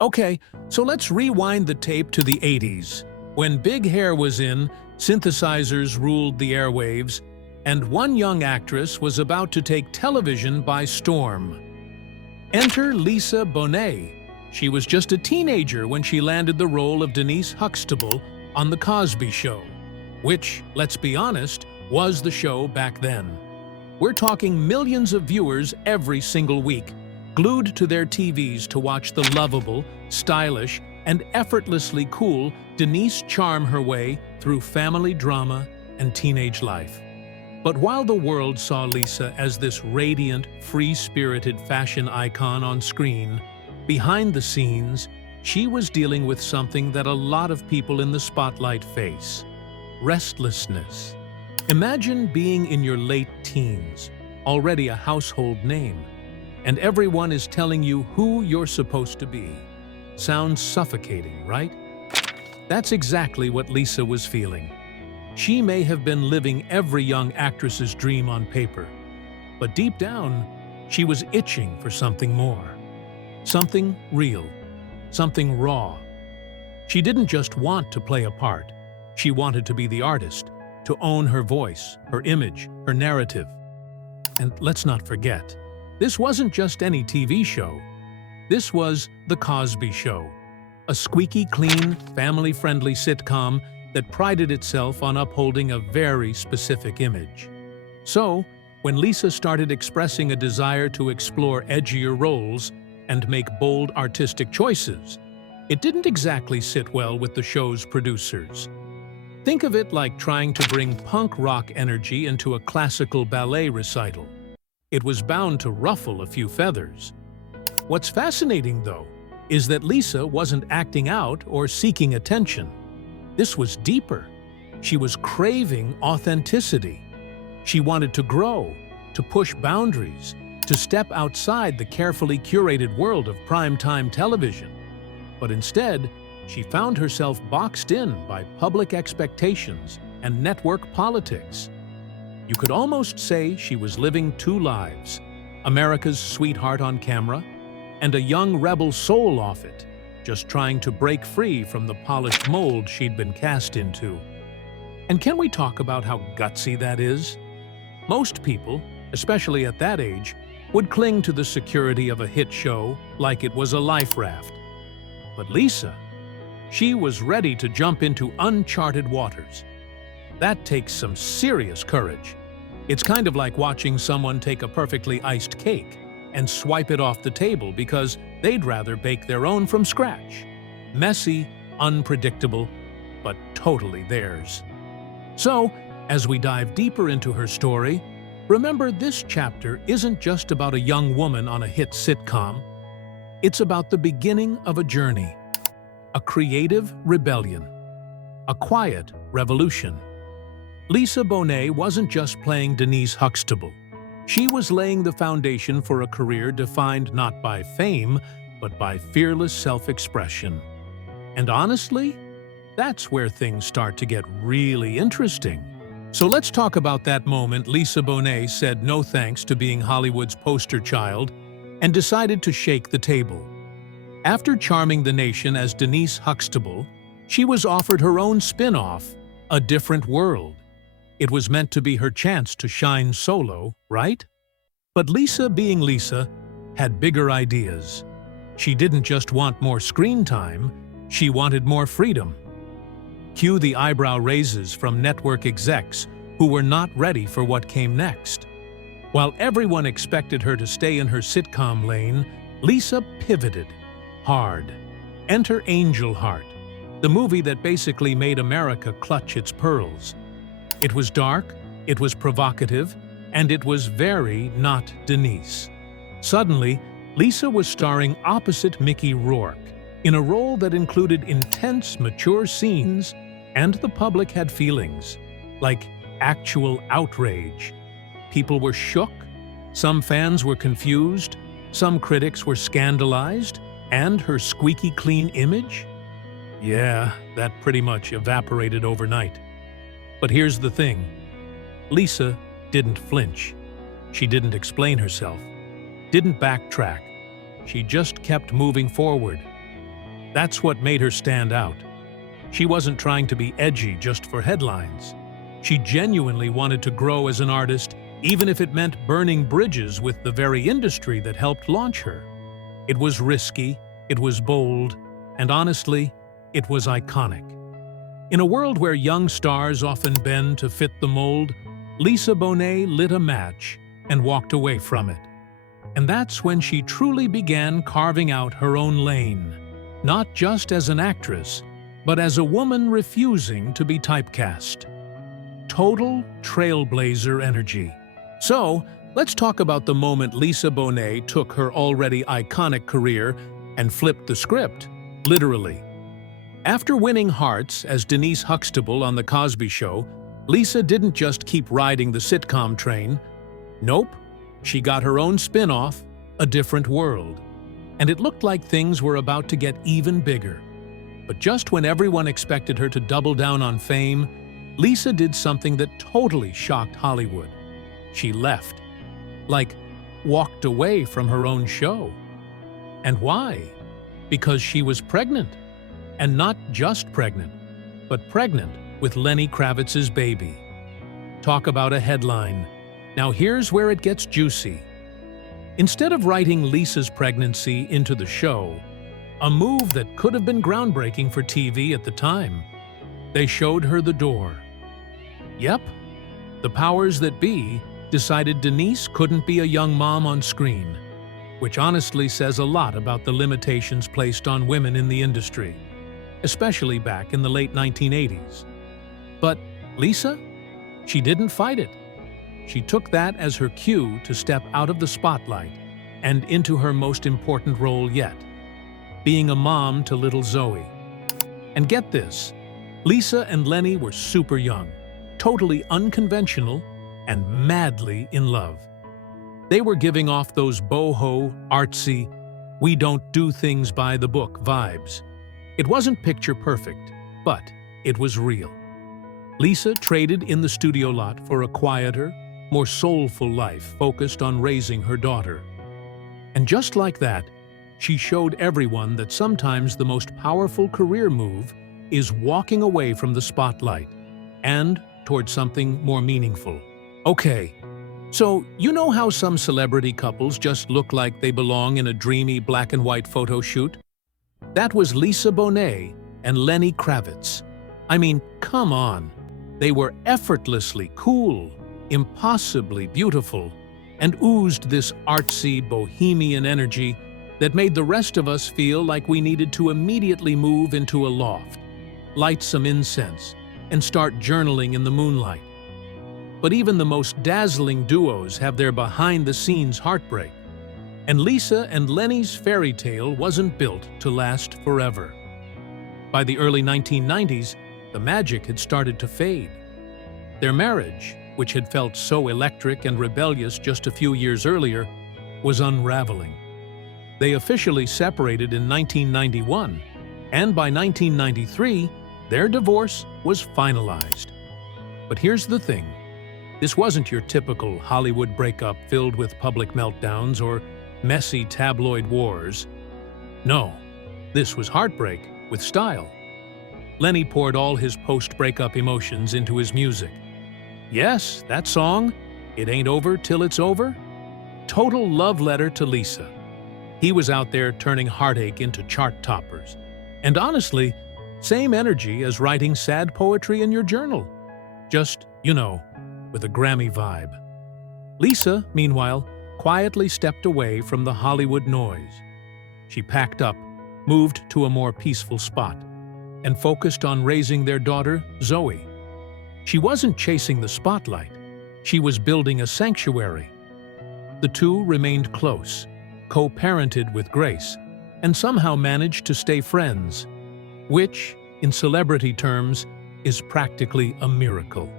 Okay, so let's rewind the tape to the 80s, when big hair was in, synthesizers ruled the airwaves, and one young actress was about to take television by storm. Enter Lisa Bonet. She was just a teenager when she landed the role of Denise Huxtable on The Cosby Show, which, let's be honest, was the show back then. We're talking millions of viewers every single week, glued to their TVs to watch the lovable, stylish, and effortlessly cool Denise charm her way through family drama and teenage life. But while the world saw Lisa as this radiant, free-spirited fashion icon on screen, behind the scenes, she was dealing with something that a lot of people in the spotlight face: restlessness. Imagine being in your late teens, already a household name, and everyone is telling you who you're supposed to be. Sounds suffocating, right? That's exactly what Lisa was feeling. She may have been living every young actress's dream on paper, but deep down, she was itching for something more. Something real, something raw. She didn't just want to play a part. She wanted to be the artist, to own her voice, her image, her narrative. And let's not forget, this wasn't just any TV show. This was The Cosby Show, a squeaky clean, family-friendly sitcom that prided itself on upholding a very specific image. So, when Lisa started expressing a desire to explore edgier roles and make bold artistic choices, it didn't exactly sit well with the show's producers. Think of it like trying to bring punk rock energy into a classical ballet recital. It was bound to ruffle a few feathers. What's fascinating, though, is that Lisa wasn't acting out or seeking attention. This was deeper. She was craving authenticity. She wanted to grow, to push boundaries, to step outside the carefully curated world of primetime television. But instead, she found herself boxed in by public expectations and network politics. You could almost say she was living two lives: America's sweetheart on camera and a young rebel soul off it, just trying to break free from the polished mold she'd been cast into. And can we talk about how gutsy that is? Most people, especially at that age, would cling to the security of a hit show like it was a life raft. But Lisa, she was ready to jump into uncharted waters. That takes some serious courage. It's kind of like watching someone take a perfectly iced cake and swipe it off the table because they'd rather bake their own from scratch. Messy, unpredictable, but totally theirs. So, as we dive deeper into her story, remember this chapter isn't just about a young woman on a hit sitcom. It's about the beginning of a journey, a creative rebellion, a quiet revolution. Lisa Bonet wasn't just playing Denise Huxtable. She was laying the foundation for a career defined not by fame, but by fearless self-expression. And honestly, that's where things start to get really interesting. So let's talk about that moment Lisa Bonet said no thanks to being Hollywood's poster child and decided to shake the table. After charming the nation as Denise Huxtable, she was offered her own spin-off, A Different World. It was meant to be her chance to shine solo, right? But Lisa, being Lisa, had bigger ideas. She didn't just want more screen time, she wanted more freedom. Cue the eyebrow raises from network execs who were not ready for what came next. While everyone expected her to stay in her sitcom lane, Lisa pivoted hard. Enter Angel Heart, the movie that basically made America clutch its pearls. It was dark, it was provocative, and it was very not Denise. Suddenly, Lisa was starring opposite Mickey Rourke, in a role that included intense, mature scenes, and the public had feelings, like actual outrage. People were shook, some fans were confused, some critics were scandalized, and her squeaky clean image? Yeah, that pretty much evaporated overnight. But here's the thing. Lisa didn't flinch. She didn't explain herself, didn't backtrack. She just kept moving forward. That's what made her stand out. She wasn't trying to be edgy just for headlines. She genuinely wanted to grow as an artist, even if it meant burning bridges with the very industry that helped launch her. It was risky, it was bold, and honestly, it was iconic. In a world where young stars often bend to fit the mold, Lisa Bonet lit a match and walked away from it. And that's when she truly began carving out her own lane, not just as an actress, but as a woman refusing to be typecast. Total trailblazer energy. So, let's talk about the moment Lisa Bonet took her already iconic career and flipped the script, literally. After winning hearts as Denise Huxtable on The Cosby Show, Lisa didn't just keep riding the sitcom train. Nope, she got her own spin-off, A Different World. And it looked like things were about to get even bigger. But just when everyone expected her to double down on fame, Lisa did something that totally shocked Hollywood. She left. Like, walked away from her own show. And why? Because she was pregnant. And not just pregnant, but pregnant with Lenny Kravitz's baby. Talk about a headline. Now here's where it gets juicy. Instead of writing Lisa's pregnancy into the show, a move that could have been groundbreaking for TV at the time, they showed her the door. Yep, the powers that be decided Denise couldn't be a young mom on screen, which honestly says a lot about the limitations placed on women in the industry, especially back in the late 1980s. But Lisa? She didn't fight it. She took that as her cue to step out of the spotlight and into her most important role yet, being a mom to little Zoe. And get this, Lisa and Lenny were super young, totally unconventional, and madly in love. They were giving off those boho, artsy, we don't do things by the book vibes. It wasn't picture perfect, but it was real. Lisa traded in the studio lot for a quieter, more soulful life focused on raising her daughter. And just like that, she showed everyone that sometimes the most powerful career move is walking away from the spotlight and towards something more meaningful. Okay, so you know how some celebrity couples just look like they belong in a dreamy black and white photo shoot? That was Lisa Bonet and Lenny Kravitz. I mean, come on. They were effortlessly cool, impossibly beautiful, and oozed this artsy, bohemian energy that made the rest of us feel like we needed to immediately move into a loft, light some incense, and start journaling in the moonlight. But even the most dazzling duos have their behind-the-scenes heartbreak. And Lisa and Lenny's fairy tale wasn't built to last forever. By the early 1990s, the magic had started to fade. Their marriage, which had felt so electric and rebellious just a few years earlier, was unraveling. They officially separated in 1991, and by 1993, their divorce was finalized. But here's the thing. This wasn't your typical Hollywood breakup filled with public meltdowns or messy tabloid wars. No, this was heartbreak with style. Lenny poured all his post-breakup emotions into his music. Yes, that song, It Ain't Over Till It's Over, total love letter to Lisa. He was out there turning heartache into chart toppers. And honestly, same energy as writing sad poetry in your journal. Just, with a Grammy vibe. Lisa, meanwhile, quietly stepped away from the Hollywood noise. She packed up, moved to a more peaceful spot, and focused on raising their daughter, Zoe. She wasn't chasing the spotlight. She was building a sanctuary. The two remained close, co-parented with grace, and somehow managed to stay friends, which, in celebrity terms, is practically a miracle.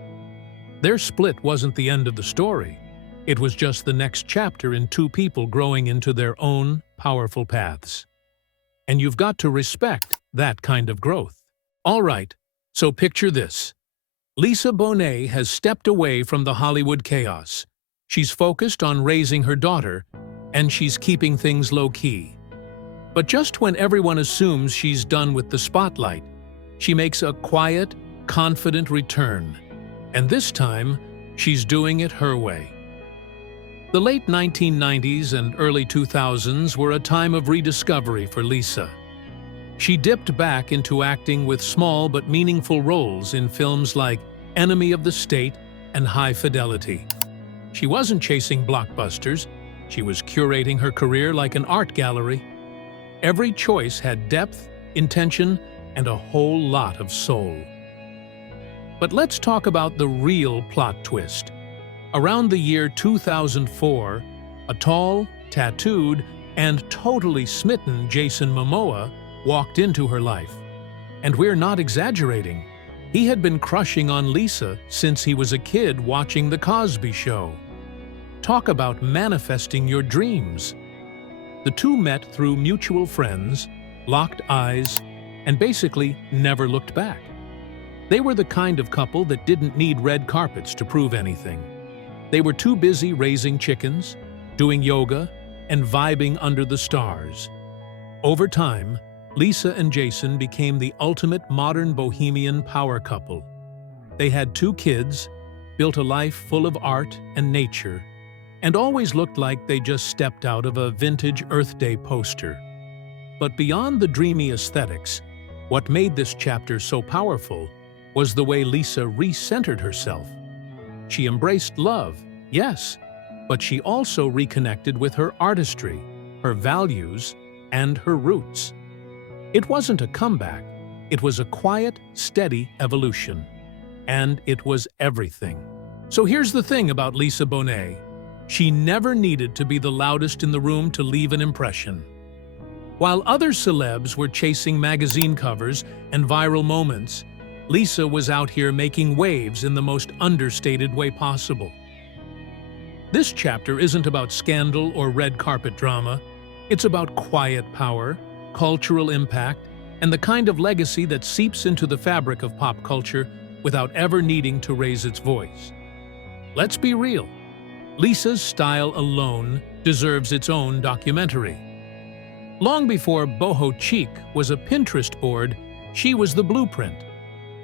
Their split wasn't the end of the story. It was just the next chapter in two people growing into their own powerful paths. And you've got to respect that kind of growth. All right, so picture this. Lisa Bonet has stepped away from the Hollywood chaos. She's focused on raising her daughter, and she's keeping things low-key. But just when everyone assumes she's done with the spotlight, she makes a quiet, confident return. And this time, she's doing it her way. The late 1990s and early 2000s were a time of rediscovery for Lisa. She dipped back into acting with small but meaningful roles in films like Enemy of the State and High Fidelity. She wasn't chasing blockbusters, she was curating her career like an art gallery. Every choice had depth, intention, and a whole lot of soul. But let's talk about the real plot twist. Around the year 2004, a tall, tattooed, and totally smitten Jason Momoa walked into her life. And we're not exaggerating. He had been crushing on Lisa since he was a kid watching The Cosby Show. Talk about manifesting your dreams. The two met through mutual friends, locked eyes, and basically never looked back. They were the kind of couple that didn't need red carpets to prove anything. They were too busy raising chickens, doing yoga, and vibing under the stars. Over time, Lisa and Jason became the ultimate modern bohemian power couple. They had 2 kids, built a life full of art and nature, and always looked like they just stepped out of a vintage Earth Day poster. But beyond the dreamy aesthetics, what made this chapter so powerful was the way Lisa re-centered herself. She embraced love, yes, but she also reconnected with her artistry, her values, and her roots. It wasn't a comeback, it was a quiet, steady evolution. And it was everything. So here's the thing about Lisa Bonet. She never needed to be the loudest in the room to leave an impression. While other celebs were chasing magazine covers and viral moments, Lisa was out here making waves in the most understated way possible. This chapter isn't about scandal or red carpet drama. It's about quiet power, cultural impact, and the kind of legacy that seeps into the fabric of pop culture without ever needing to raise its voice. Let's be real. Lisa's style alone deserves its own documentary. Long before boho chic was a Pinterest board, she was the blueprint.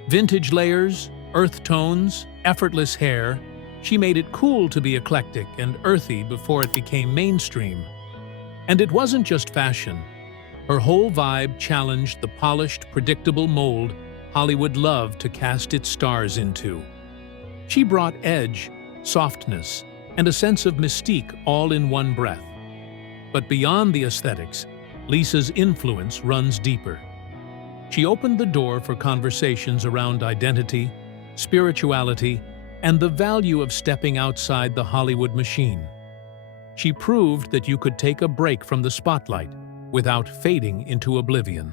Vintage layers, earth tones, effortless hair, she made it cool to be eclectic and earthy before it became mainstream. And it wasn't just fashion. Her whole vibe challenged the polished, predictable mold Hollywood loved to cast its stars into. She brought edge, softness, and a sense of mystique all in one breath. But beyond the aesthetics, Lisa's influence runs deeper. She opened the door for conversations around identity, spirituality, and the value of stepping outside the Hollywood machine. She proved that you could take a break from the spotlight without fading into oblivion.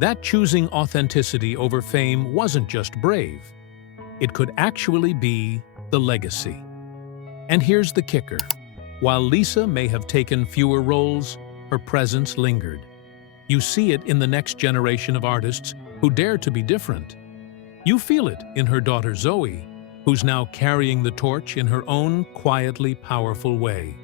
That choosing authenticity over fame wasn't just brave. It could actually be the legacy. And here's the kicker. While Lisa may have taken fewer roles, her presence lingered. You see it in the next generation of artists who dare to be different. You feel it in her daughter Zoe, who's now carrying the torch in her own quietly powerful way.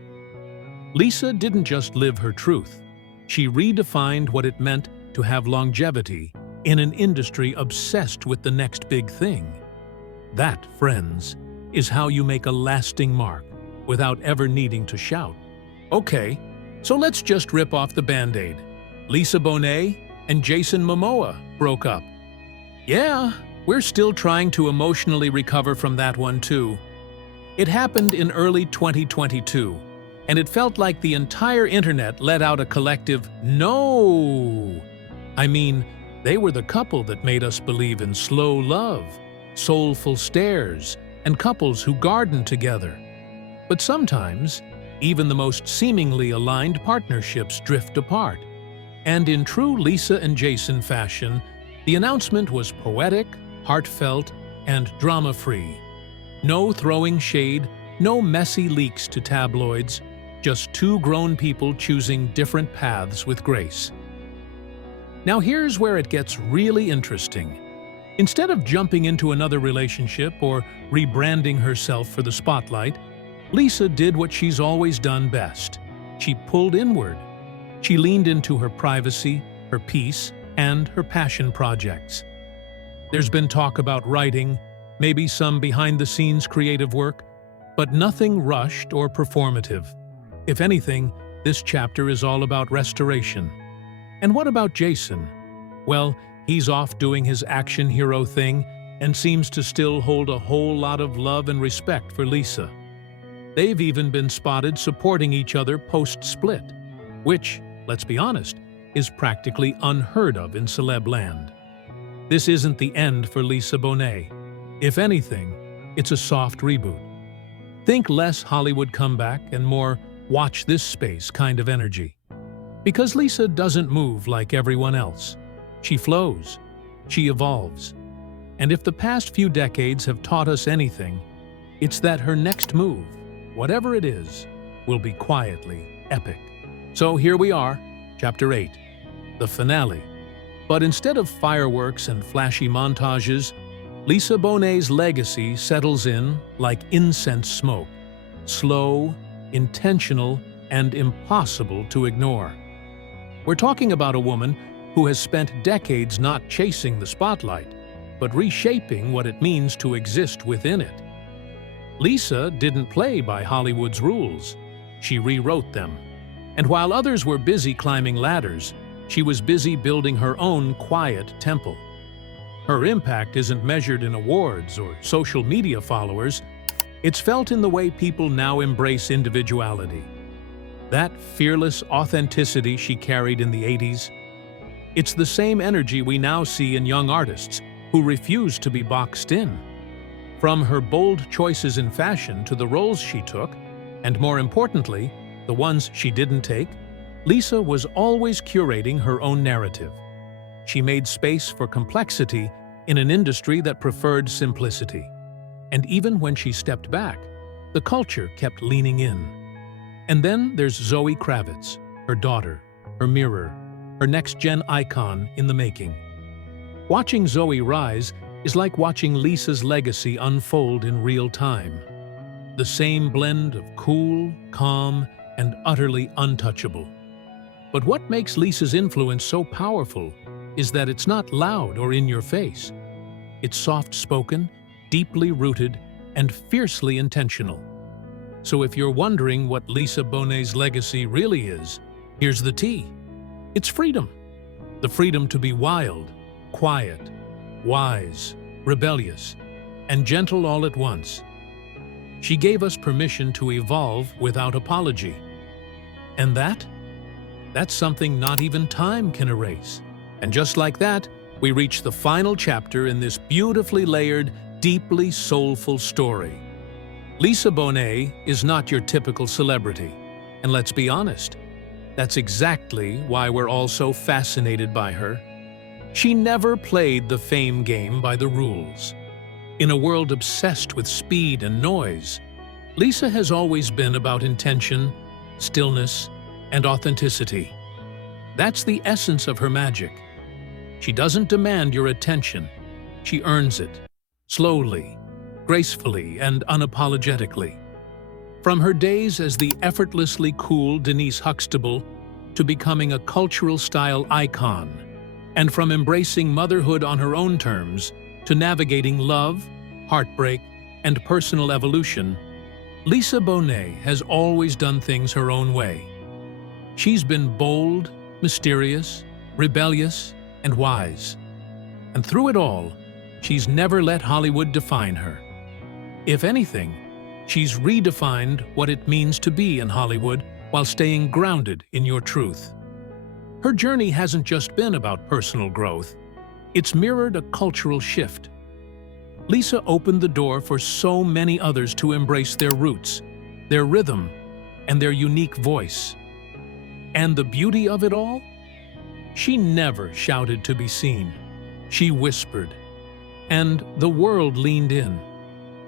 Lisa didn't just live her truth. She redefined what it meant to have longevity in an industry obsessed with the next big thing. That, friends, is how you make a lasting mark without ever needing to shout. Okay, so let's just rip off the Band-Aid. Lisa Bonet and Jason Momoa broke up. Yeah, we're still trying to emotionally recover from that one too. It happened in early 2022, and it felt like the entire internet let out a collective no. I mean, they were the couple that made us believe in slow love, soulful stares, and couples who garden together. But sometimes, even the most seemingly aligned partnerships drift apart. And in true Lisa and Jason fashion, the announcement was poetic, heartfelt, and drama-free. No throwing shade, no messy leaks to tabloids, just 2 grown people choosing different paths with grace. Now here's where it gets really interesting. Instead of jumping into another relationship or rebranding herself for the spotlight, Lisa did what she's always done best. She pulled inward. She leaned into her privacy, her peace, and her passion projects. There's been talk about writing, maybe some behind-the-scenes creative work, but nothing rushed or performative. If anything, this chapter is all about restoration. And what about Jason? Well, he's off doing his action hero thing and seems to still hold a whole lot of love and respect for Lisa. They've even been spotted supporting each other post-split, which, let's be honest, is practically unheard of in celeb land. This isn't the end for Lisa Bonet. If anything, it's a soft reboot. Think less Hollywood comeback and more watch this space kind of energy. Because Lisa doesn't move like everyone else. She flows. She evolves. And if the past few decades have taught us anything, it's that her next move, whatever it is, will be quietly epic. So here we are, Chapter 8, the finale. But instead of fireworks and flashy montages, Lisa Bonet's legacy settles in like incense smoke, slow, intentional, and impossible to ignore. We're talking about a woman who has spent decades not chasing the spotlight, but reshaping what it means to exist within it. Lisa didn't play by Hollywood's rules. She rewrote them. And while others were busy climbing ladders, she was busy building her own quiet temple. Her impact isn't measured in awards or social media followers. It's felt in the way people now embrace individuality. That fearless authenticity she carried in the 80s, it's the same energy we now see in young artists who refuse to be boxed in. From her bold choices in fashion to the roles she took, and more importantly, the ones she didn't take, Lisa was always curating her own narrative. She made space for complexity in an industry that preferred simplicity. And even when she stepped back, the culture kept leaning in. And then there's Zoe Kravitz, her daughter, her mirror, her next-gen icon in the making. Watching Zoe rise is like watching Lisa's legacy unfold in real time. The same blend of cool, calm, and utterly untouchable. But what makes Lisa's influence so powerful is that it's not loud or in your face. It's soft-spoken, deeply rooted, and fiercely intentional. So if you're wondering what Lisa Bonet's legacy really is, here's the tea. It's freedom. The freedom to be wild, quiet, wise, rebellious, and gentle all at once. She gave us permission to evolve without apology. And that's something not even time can erase. And just like that, we reach the final chapter in this beautifully layered, deeply soulful story. Lisa Bonet is not your typical celebrity. And let's be honest, that's exactly why we're all so fascinated by her. She never played the fame game by the rules. In a world obsessed with speed and noise, Lisa has always been about intention, stillness, and authenticity. That's the essence of her magic. She doesn't demand your attention. She earns it, slowly, gracefully, and unapologetically. From her days as the effortlessly cool Denise Huxtable to becoming a cultural style icon, and from embracing motherhood on her own terms to navigating love, heartbreak, and personal evolution, Lisa Bonet has always done things her own way. She's been bold, mysterious, rebellious, and wise. And through it all, she's never let Hollywood define her. If anything, she's redefined what it means to be in Hollywood while staying grounded in your truth. Her journey hasn't just been about personal growth. It's mirrored a cultural shift. Lisa opened the door for so many others to embrace their roots, their rhythm, and their unique voice. And the beauty of it all? She never shouted to be seen. She whispered. And the world leaned in.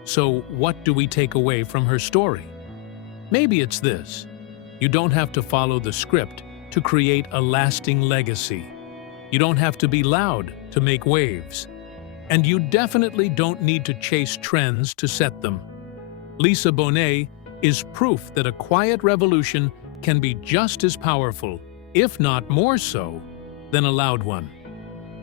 So what do we take away from her story? Maybe it's this. You don't have to follow the script to create a lasting legacy. You don't have to be loud to make waves. And you definitely don't need to chase trends to set them. Lisa Bonet is proof that a quiet revolution can be just as powerful if not more so, than a loud one.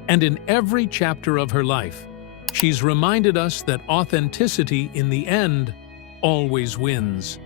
And in every chapter of her life, she's reminded us that authenticity, in the end, always wins.